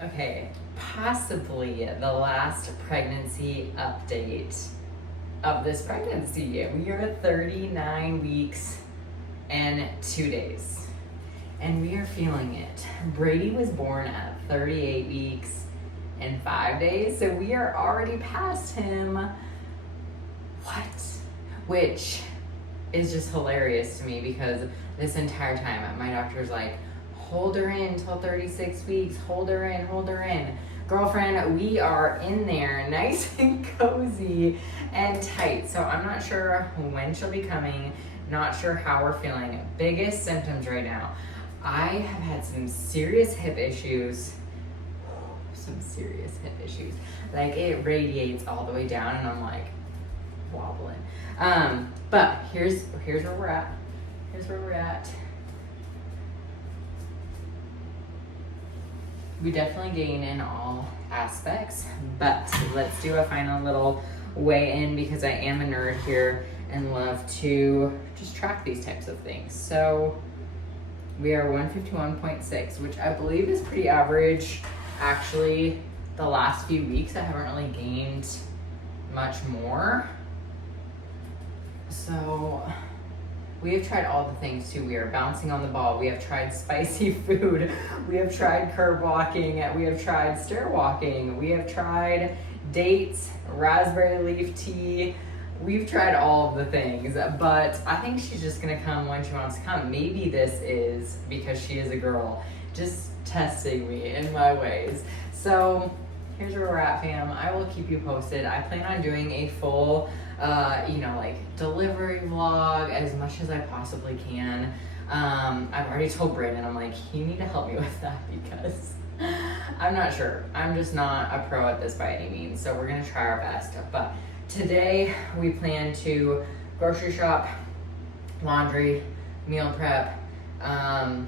Okay, possibly the last pregnancy update of this pregnancy. We are 39 weeks and 2 days, and we are feeling it. Brady was born at 38 weeks and 5 days, so we are already past him. What? Which is just hilarious to me because this entire time my doctor's like, hold her in till 36 weeks, hold her in, hold her in. Girlfriend, we are in there nice and cozy and tight. So I'm not sure when she'll be coming, not sure how we're feeling. Biggest symptoms right now. I have had some serious hip issues. Like it radiates all the way down and I'm like wobbling. But here's where we're at. We definitely gain in all aspects, but let's do a final little weigh in because I am a nerd here and love to just track these types of things. So we are 151.6, which I believe is pretty average. Actually, the last few weeks I haven't really gained much more. So we have tried all the things too. We are bouncing on the ball. We have tried spicy food. We have tried curb walking. We have tried stair walking. We have tried dates, raspberry leaf tea. We've tried all of the things, but I think she's just gonna come when she wants to come. Maybe this is because she is a girl, just testing me in my ways. So here's where we're at, fam. I will keep you posted. I plan on doing a full like delivery vlog as much as I possibly can. I've already told Brandon, I'm like, you need to help me with that because I'm not sure. I'm just not a pro at this by any means. So we're gonna try our best. But today we plan to grocery shop, laundry, meal prep, and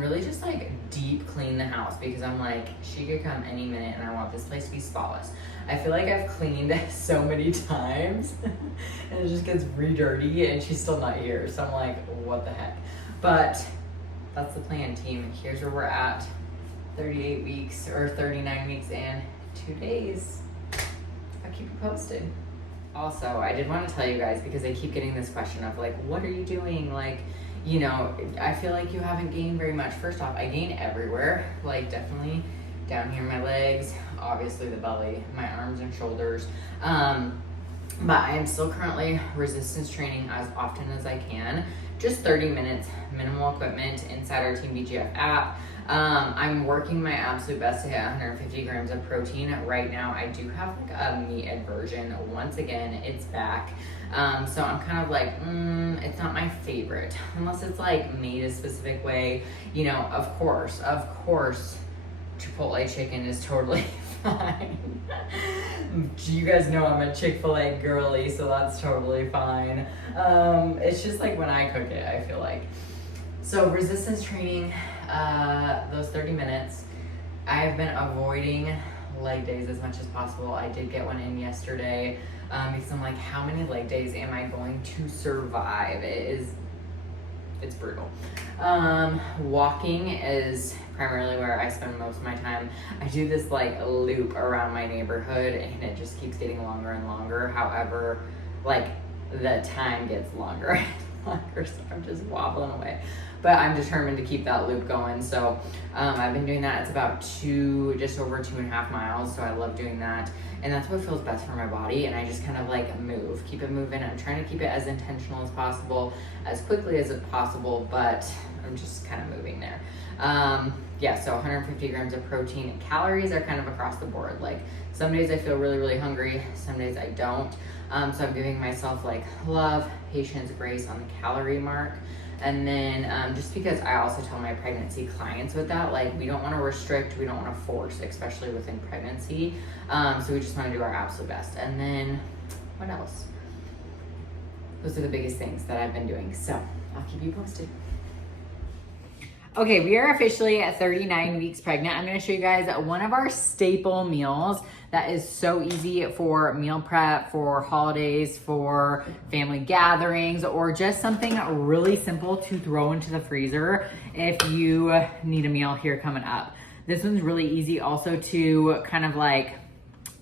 really just like deep clean the house because I'm like, she could come any minute and I want this place to be spotless. I feel like I've cleaned so many times and it just gets re-dirty and she's still not here. So I'm like, what the heck? But that's the plan, team. Here's where we're at. 38 weeks or 39 weeks and 2 days. I'll keep you posted. Also, I did want to tell you guys because I keep getting this question of like, what are you doing? Like, you know, I feel like you haven't gained very much. First off, I gain everywhere, like definitely down here, my legs, obviously the belly, my arms and shoulders. But I am still currently resistance training as often as I can. Just 30 minutes, minimal equipment inside our Team BGF app. I'm working my absolute best to hit 150 grams of protein. Right now, I do have like a meat aversion. Once again, it's back. So I'm kind of like, it's not my favorite. Unless it's like made a specific way. You know, of course, Chipotle chicken is totally fine. You guys know I'm a Chick-fil-A girly, so that's totally fine. It's just like when I cook it, I feel like. So resistance training, those 30 minutes, I've been avoiding leg days as much as possible. I did get one in yesterday because I'm like, how many leg days am I going to survive? It's brutal. Walking is primarily where I spend most of my time. I do this like loop around my neighborhood and it just keeps getting longer and longer. However, like the time gets longer and longer, so I'm just wobbling away. But I'm determined to keep that loop going. So I've been doing that. It's about just over 2.5 miles. So I love doing that. And that's what feels best for my body. And I just kind of like keep it moving. I'm trying to keep it as intentional as possible, as quickly as possible, but I'm just kind of moving there. Yeah, so 150 grams of protein. Calories are kind of across the board. Like some days I feel really, really hungry. Some days I don't. So I'm giving myself like love, patience, grace on the calorie mark. And then just because I also tell my pregnancy clients with that, like we don't want to restrict, we don't want to force, especially within pregnancy. So we just want to do our absolute best. And then what else? Those are the biggest things that I've been doing. So I'll keep you posted. Okay, we are officially at 39 weeks pregnant. I'm gonna show you guys one of our staple meals that is so easy for meal prep, for holidays, for family gatherings, or just something really simple to throw into the freezer if you need a meal here coming up. This one's really easy also to kind of like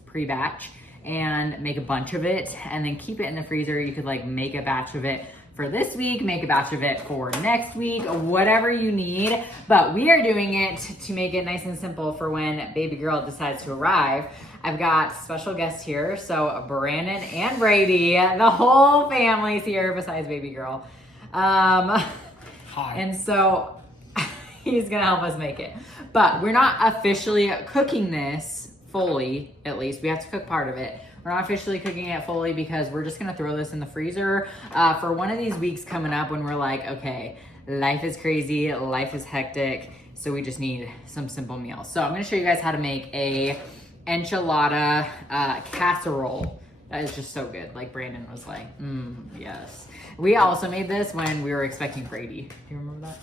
pre-batch and make a bunch of it and then keep it in the freezer. You could like make a batch of it for this week, make a batch of it for next week, whatever you need. But we are doing it to make it nice and simple for when baby girl decides to arrive. I've got special guests here. So Brandon and Brady, the whole family's here besides baby girl. Hi. And so he's gonna help us make it. But we're not officially cooking this fully, at least. We have to cook part of it. We're not officially cooking it fully because we're just gonna throw this in the freezer for one of these weeks coming up when we're like, okay, life is crazy, life is hectic, so we just need some simple meals. So I'm gonna show you guys how to make a enchilada casserole. That is just so good. Like Brandon was like, yes. We also made this when we were expecting Brady. Do you remember that?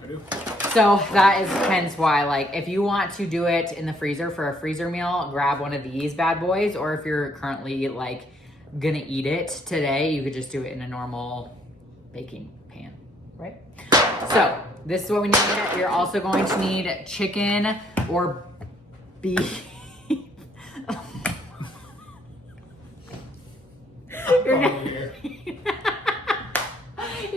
I do. So that is hence why, like, if you want to do it in the freezer for a freezer meal, grab one of these bad boys. Or if you're currently like gonna eat it today, you could just do it in a normal baking pan, right? So this is what we need. You're also going to need chicken or beef. You're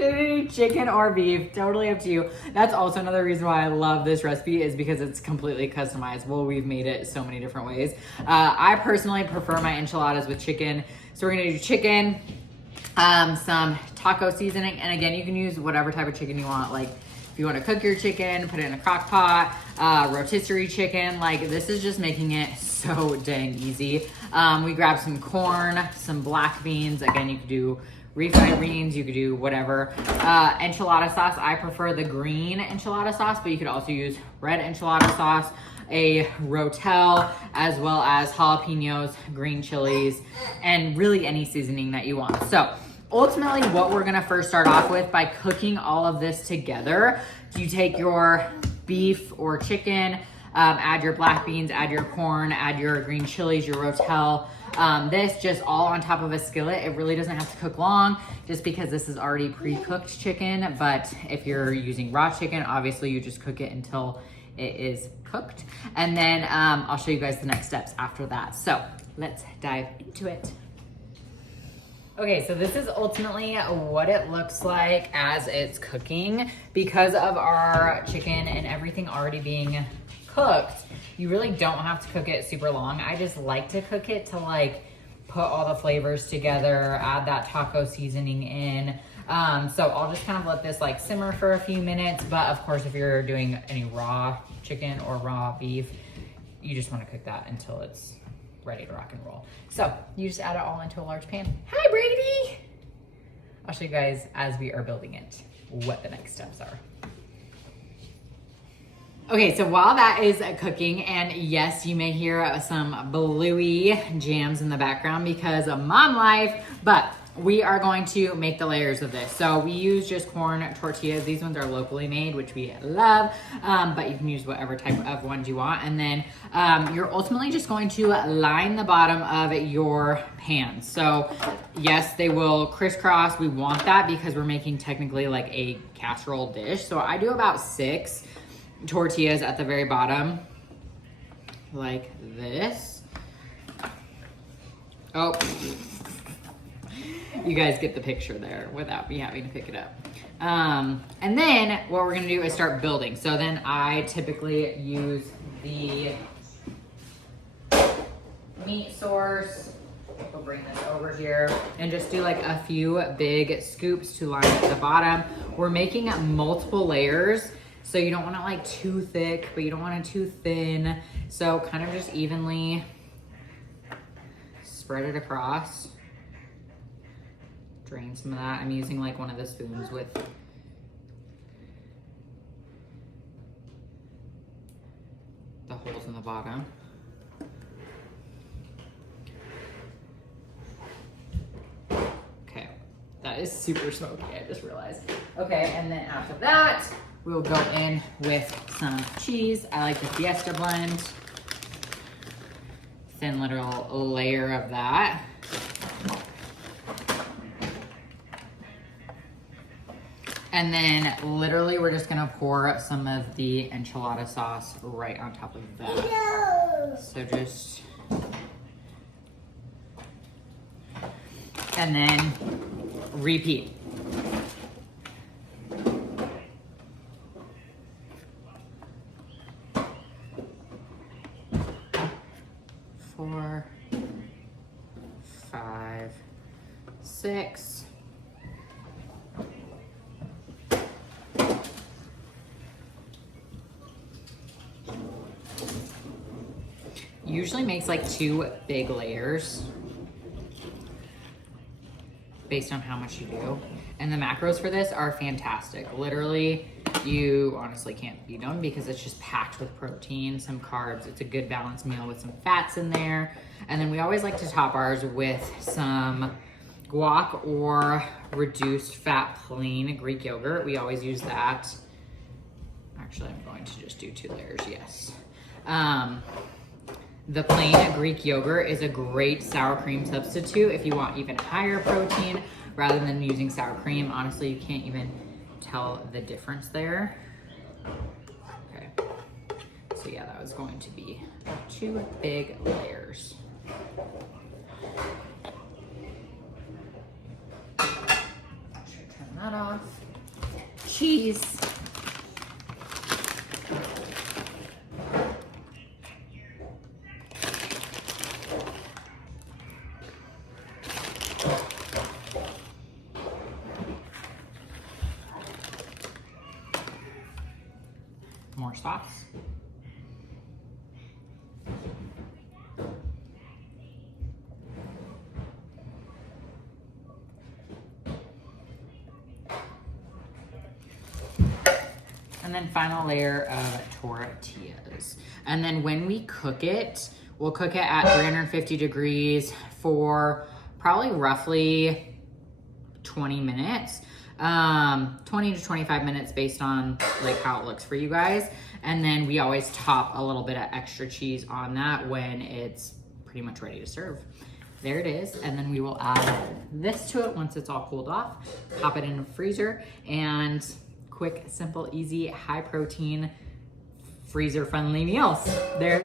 gonna need chicken or beef, totally up to you. That's also another reason why I love this recipe is because it's completely customizable. We've made it so many different ways. I personally prefer my enchiladas with chicken. So we're gonna do chicken, some taco seasoning, and again, you can use whatever type of chicken you want. Like if you wanna cook your chicken, put it in a crock pot, rotisserie chicken, like this is just making it so dang easy. We grabbed some corn, some black beans. Again, you could do refried beans, you could do whatever. Enchilada sauce, I prefer the green enchilada sauce, but you could also use red enchilada sauce, a rotel, as well as jalapenos, green chilies, and really any seasoning that you want. So ultimately what we're gonna first start off with by cooking all of this together, you take your beef or chicken, add your black beans, add your corn, add your green chilies, your rotel, this just all on top of a skillet. It really doesn't have to cook long just because this is already pre-cooked chicken. But if you're using raw chicken, obviously you just cook it until it is cooked. And then I'll show you guys the next steps after that. So let's dive into it. Okay, so this is ultimately what it looks like as it's cooking. Because of our chicken and everything already being cooked, you really don't have to cook it super long. I just like to cook it to like put all the flavors together, add that taco seasoning in. So I'll just kind of let this like simmer for a few minutes. But of course, if you're doing any raw chicken or raw beef, you just want to cook that until it's ready to rock and roll. So you just add it all into a large pan. Hi, Brady. I'll show you guys as we are building it what the next steps are. Okay, so while that is cooking, and yes, you may hear some bluey jams in the background because of mom life, but we are going to make the layers of this. So we use just corn tortillas. These ones are locally made, which we love, but you can use whatever type of ones you want. And then you're ultimately just going to line the bottom of your pan. So yes, they will crisscross. We want that because we're making technically like a casserole dish. So I do about 6 tortillas at the very bottom, like this. Oh, you guys get the picture there without me having to pick it up. And then what we're gonna do is start building. So then I typically use the meat source. We'll bring this over here and just do like a few big scoops to line up the bottom. We're making multiple layers. So you don't want it like too thick, but you don't want it too thin. So kind of just evenly spread it across. Drain some of that. I'm using like one of the spoons with the holes in the bottom. Okay, that is super smoky, I just realized. Okay, and then after that, we'll go in with some cheese. I like the Fiesta blend. Thin little layer of that. And then literally we're just gonna pour some of the enchilada sauce right on top of that. So just, and then repeat. Four, 5, 6. Usually makes like 2 big layers based on how much you do. And the macros for this are fantastic. Literally, you honestly can't beat them because it's just packed with protein, some carbs. It's a good balanced meal with some fats in there. And then we always like to top ours with some guac or reduced fat plain Greek yogurt. We always use that. Actually, I'm going to just do 2 layers, yes. The plain Greek yogurt is a great sour cream substitute if you want even higher protein rather than using sour cream. Honestly, you can't even tell the difference there. Okay, so yeah, that was going to be 2 big layers. Turn that off. Cheese. More sauce. And then final layer of tortillas. And then when we cook it, we'll cook it at 350 degrees for probably roughly 20 minutes. 20 to 25 minutes based on like how it looks for you guys. And then we always top a little bit of extra cheese on that when it's pretty much ready to serve. There it is. And then we will add this to it once it's all cooled off, pop it in the freezer, and quick, simple, easy, high protein, freezer friendly meals. There.